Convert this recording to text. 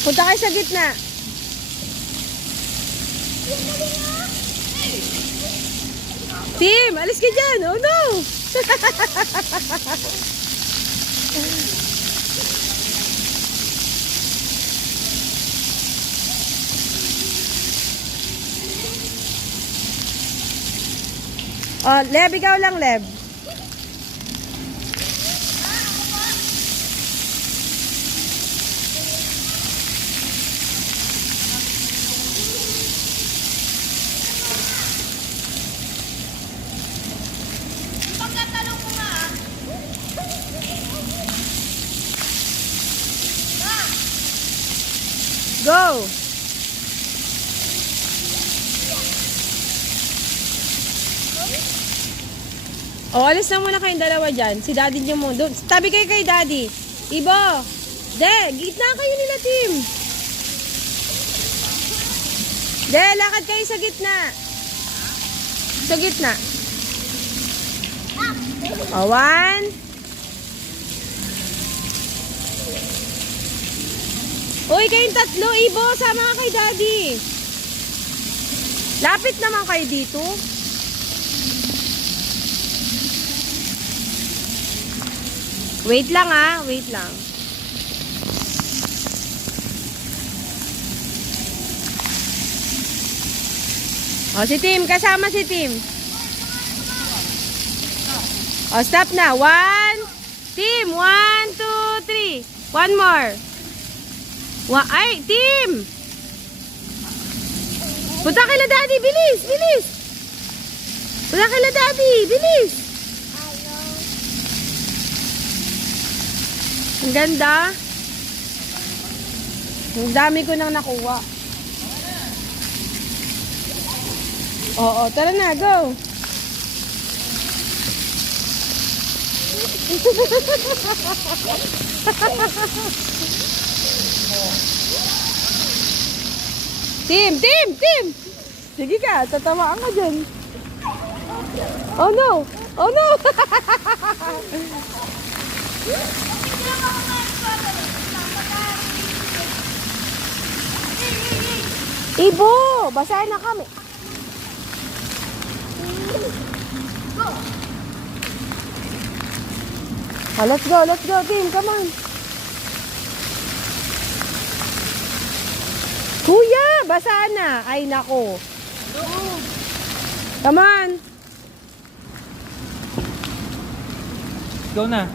Punta kayo sa gitna. Tim, alis ka dyan. Oh no! Oh, Leb, ikaw lang, Leb. Go! O, alis na muna kayong dalawa dyan. Si daddy nyo mo. Tabi kayo kay daddy. Ibo! De, gitna kayo nila, Tim. De, lakad kayo sa gitna. Sa gitna. O, 1. Uy, kayong tatlo, Ibo, sama ka kay daddy. Lapit naman kayo dito. Wait lang ah, wait lang. O, si Tim, kasama si Tim. O, stop na. 1. Tim, 1, 2, 3. One more. Ay, Tim! Punta kay daddy, bilis, bilis! Punta kay daddy, bilis! Ang ganda. Ang dami ko nang nakuha. Oo, tara na, go! Tim, Tim, Tim! Sige ka, tatawaan ka dyan. Oh no! Oh no! Ibo! Basahin na kami. Oh, let's go, Tim, come on. Kuya, basaan na. Ay, nako. Come on. Go na.